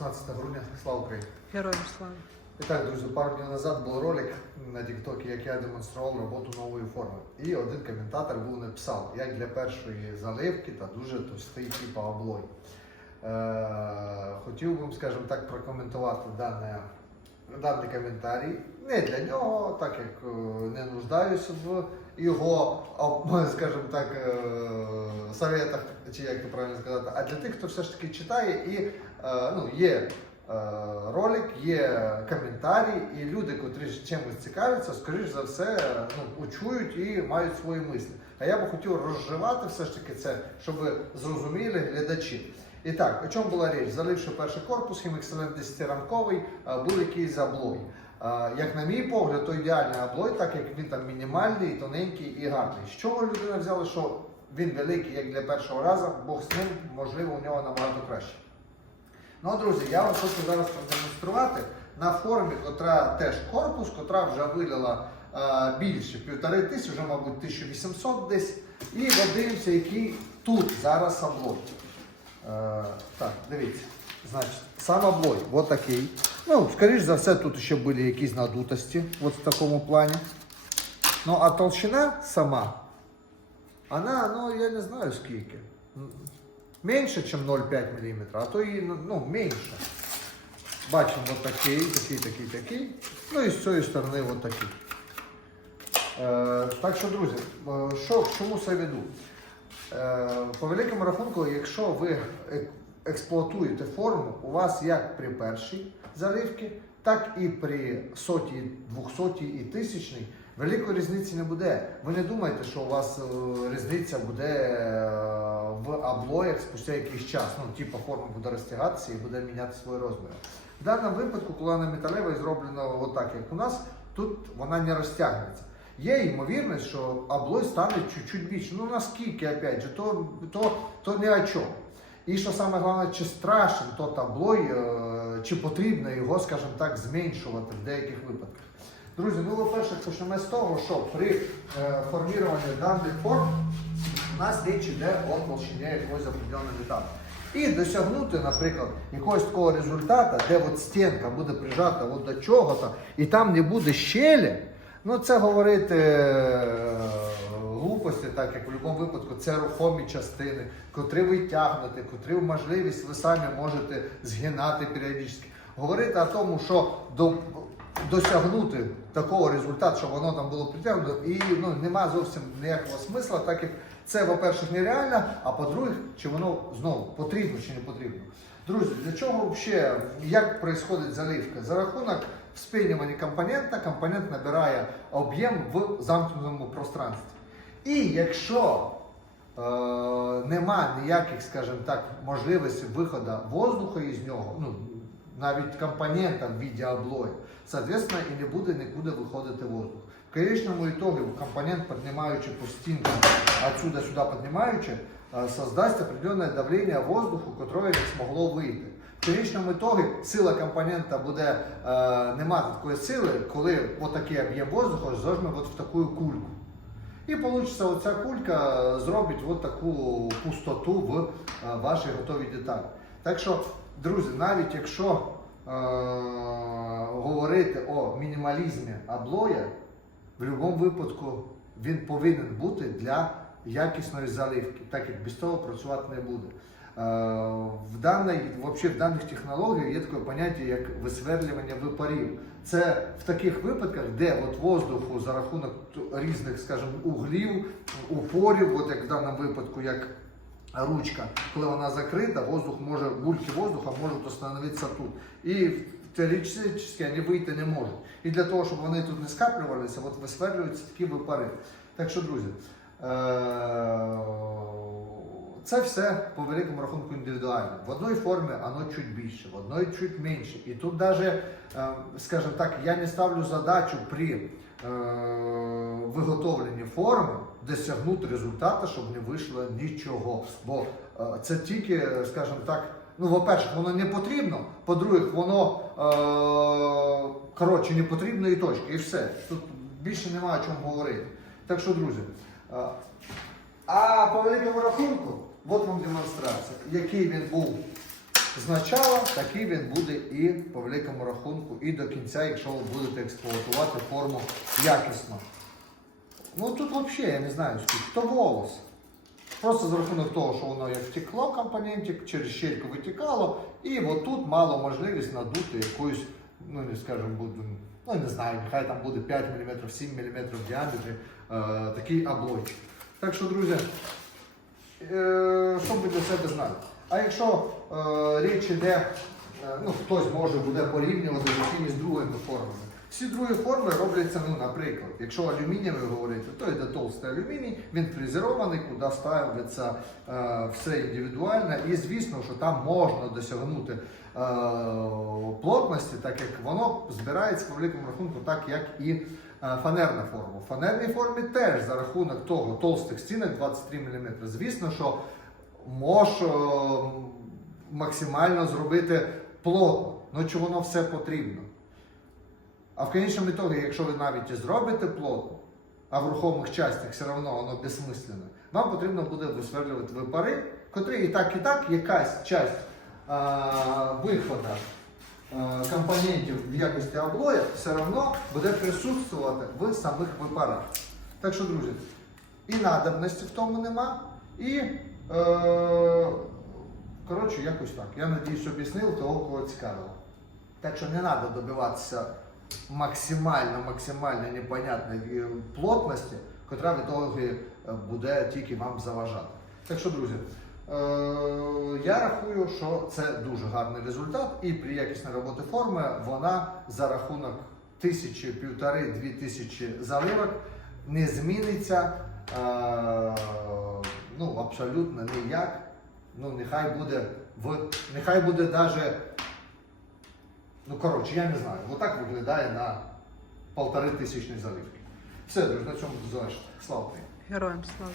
16 грудня. Слава Україні! Героям слава. І так, друзі, пару днів назад був ролик на TikTok, як я демонстрував роботу нової форми. І один коментатор був написав, як для першої заливки та дуже товстий типа облой. Е, хотів би, скажімо так, прокоментувати дане, даний коментарій. Не для нього, так як е, не нуждаюся в його, скажімо так, е, советах, чи як це правильно сказати, а для тих, хто все ж таки читає і ну, є е, ролик, є коментарі, і люди, котрі чимось цікавляться, скоріш за все, ну, почують і мають свої мислі. А я би хотів розживати все ж таки це, щоб зрозуміли глядачі. І так, о чому була річ? Заливши перший корпус, хімекселент 10-рамковий, е, був якийсь заблой. Е, Як на мій погляд, то ідеальний аблой, так як він там мінімальний, тоненький і гарний. З чого людина взяла, що він великий, як для першого разу, Бог з ним, можливо, у нього набагато краще. Ну, друзі, я вам хочу зараз продемонструвати на формі, котра теж корпус, котра вже вилила е, більше півтори тисячі, вже, мабуть, 1800 десь. І подивимося, який тут зараз аблой. Е, так, дивіться. Значить, сам облой, от такий. Ну, скоріш за все, тут ще були якісь надутості, от в такому плані. Ну, а толщина сама, вона, ну, я не знаю скільки. Менше, ніж 0,5 мм, а то і ну, ну, менше. Бачимо от такий, такий, такий, такий. Ну і з цієї сторони от такий. Е, так що, друзі, е, що, к чому це веду? Е, По великому рахунку, якщо ви експлуатуєте форму, у вас як при першій заливці, так і при сотій, двохсотій і тисячній великої різниці не буде. Ви не думайте, що у вас е, різниця буде е, в облоях спустя якийсь час. Ну, типу форма буде розтягатися і буде міняти свої розміри. В даному випадку, коли вона металева зроблена отак, як у нас, тут вона не розтягнеться. Є ймовірність, що облой стане чуть-чуть більше. Ну наскільки, опять же, то, то, то не о чому. І що саме головне, чи страшен тот облой, е, чи потрібно його, скажімо так, зменшувати в деяких випадках. Друзі, ну по-перше, почнемо з того, що при е, формуванні даних форм у нас річ йде о толщині якогось определеного металу. І досягнути, наприклад, якогось такого результату, де от стінка буде прижата от до чого-то, і там не буде щелі, ну це говорити е, глупості, так як в будь-якому випадку це рухомі частини, котрі ви тягнете, котрі можливість ви самі можете згинати періодично. Говорити о тому, що до, досягнути такого результату, щоб воно там було притягнуто, і ну, нема зовсім ніякого смисла, так як це, по-перше, нереально, а по-друге, чи воно знову потрібно чи не потрібно. Друзі, для чого взагалі, як відбувається заливка? За рахунок вспінювання компонента, компонент набирає об'єм в замкнутому пространстві. І якщо е, нема ніяких, скажімо так, можливостей виходу воздуха із нього, ну, навіть компонента в виді облою, соответственно, і не буде нікуди виходити воздух. В конечному итоге компонент, поднимающий по стінкам, отсюда сюда поднимаючи, э, создасть определенное давление воздуху, которое не змогло вийти. В конечному итоге сила компонента е, не мати такої сили, коли отакий об'єм воздуху зажме от в таку кульку. І вийде, оця кулька зробить от таку пустоту в е, вашій готовій деталі. Так що, друзі, навіть якщо е, говорити о мінімалізмі облоя, в будь-якому випадку він повинен бути для якісної заливки, так як без того працювати не буде. Е, В, даній, вообще, в даних технологіях є таке поняття, як висверлювання випарів. Це в таких випадках, де от воздуху за рахунок різних, скажімо, углів, упорів, от як в даному випадку, як ручка, коли вона закрита, воздух може, бульки воздуха можуть остановитися тут. І теоретично вони вийти не можуть. І для того, щоб вони тут не скаплювалися, от висверлюються такі випари. Так що, друзі, е, це все по великому рахунку індивідуально. В одній формі воно чуть більше, в одній чуть менше. І тут навіть, скажімо так, я не ставлю задачу при е, виготовленні форми досягнути результату, щоб не вийшло нічого. Бо е, це тільки, скажімо так, ну, по-перше, воно не потрібно, по-друге, воно е, коротше, не потрібно і точка, і все. Тут більше немає о чому говорити. Так що, друзі, е, а по великому рахунку, от вам демонстрація, який він був Значало такий він буде і по великому рахунку, і до кінця, якщо ви будете експлуатувати форму якісно. Ну тут взагалі я не знаю скільки, то волос. Просто за рахунок того, що воно як втекло компонентик, через щельку витікало, і отут мало можливість надути якусь, ну не скажімо, буде, ну не знаю, нехай там буде 5 мм, 7 мм в діаметрі е, такий облойчик. Так що, друзі, е, що ви для себе знали? А якщо е, річ іде, е, ну хтось може буде порівнювати з другими формами. Всі другі форми робляться, ну, наприклад, якщо алюмінієвий говорити, то йде толстий алюміній, він фрезерований, куди ставиться е, все індивідуально. І звісно, що там можна досягнути плотності, так як воно збирається по великому рахунку, так як і е, фанерна форма. В фанерній формі теж за рахунок того толстих стінок 23 мм. Звісно, що можеш е, максимально зробити плотно, ну чи воно все потрібно. А в конечному ітогі, якщо ви навіть і зробите плотно, а в рухомих частях все одно воно безсмисленне, вам потрібно буде висверлювати випари, котрі і так, і так якась часть а, виходу а, компонентів в якості облоя все одно буде присутствувати в самих випарах. Так що, друзі, і надобності в тому нема, і е, коротше, якось так. Я надіюсь, об'яснив того, кого цікавило. Так що не треба добиватися максимально, максимально непонятної плотності, котра в ітогі е, буде тільки вам заважати. Так що, друзі, е, я рахую, що це дуже гарний результат, і при якісній роботі форми вона за рахунок тисячі, півтори, дві тисячі заливок не зміниться е, ну, абсолютно ніяк. Ну, нехай буде в нехай буде даже Ну, коротше, я не знаю. Отак виглядає на полтори тисячні заливки. Все, друзі, на цьому завершити. Слава Україні! Героям слава.